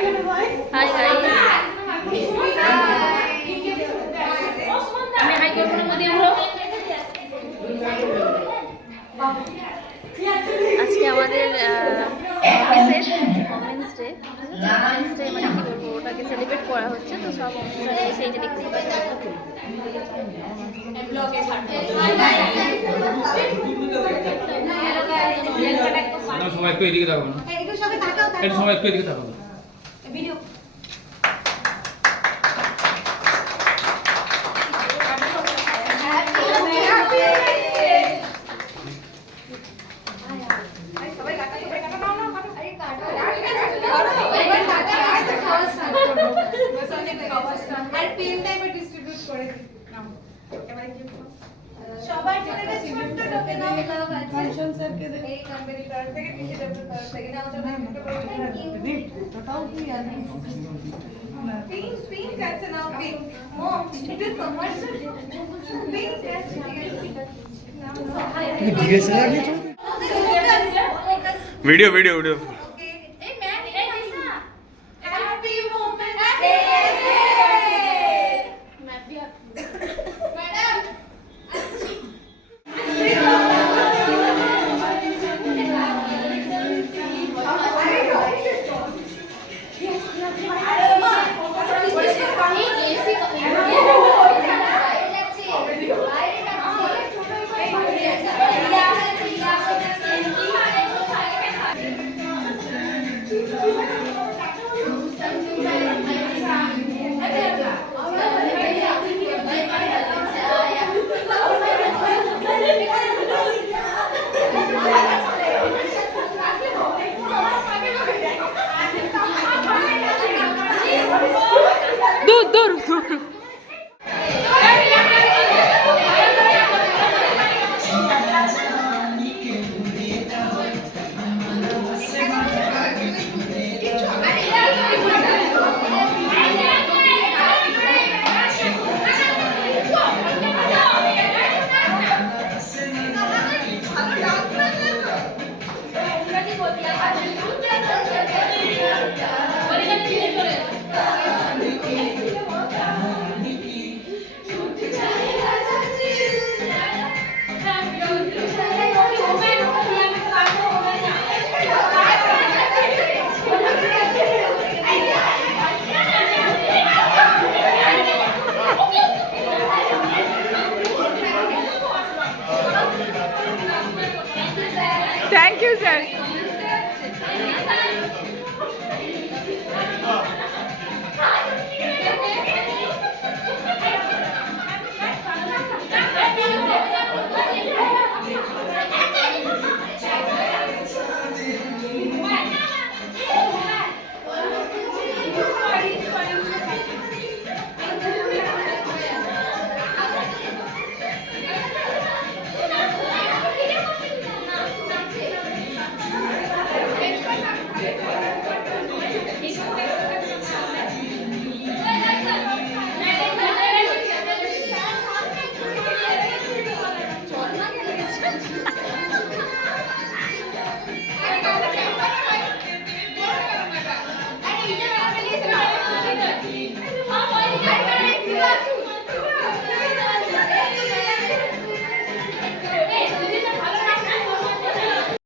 Hi guys, আমি হাই করবো না মোদি ব্রো। আজকে আমাদের অফিসের ওমেন্স ডে মানে কি বলবো, ওটাকে সেলিব্রেট করা হচ্ছে। তো সব অফিসার এসে এই যে দেখতেই পাচ্ছেন, সময় একটু এদিকে তাকাবো না, একটু সময় একটু এদিকে তাকাবো ভিডিও। সবার জন্য ছোট্ট টোকেন অফ লাভ আছে ফাংশন স্যারকে দে এই কোম্পানি তরফ থেকে টিসিডব্লিউ তরফ থেকে নাও তো রেট টোটাল কি আছে পিঙ্ক পিঙ্ক আছে নাও পিঙ্ক মম এটা কমার্শিয়াল পিঙ্ক আছে তুমি ডিএসএলআর নিয়ে চলো ভিডিও ভিডিও ভিডিও এই ম্যাম এই পয়সা হ্যাপি মোমেন্টস ডে ম্যাম भी ম্যাডাম দূর দূর দূর। ভালো ডান্স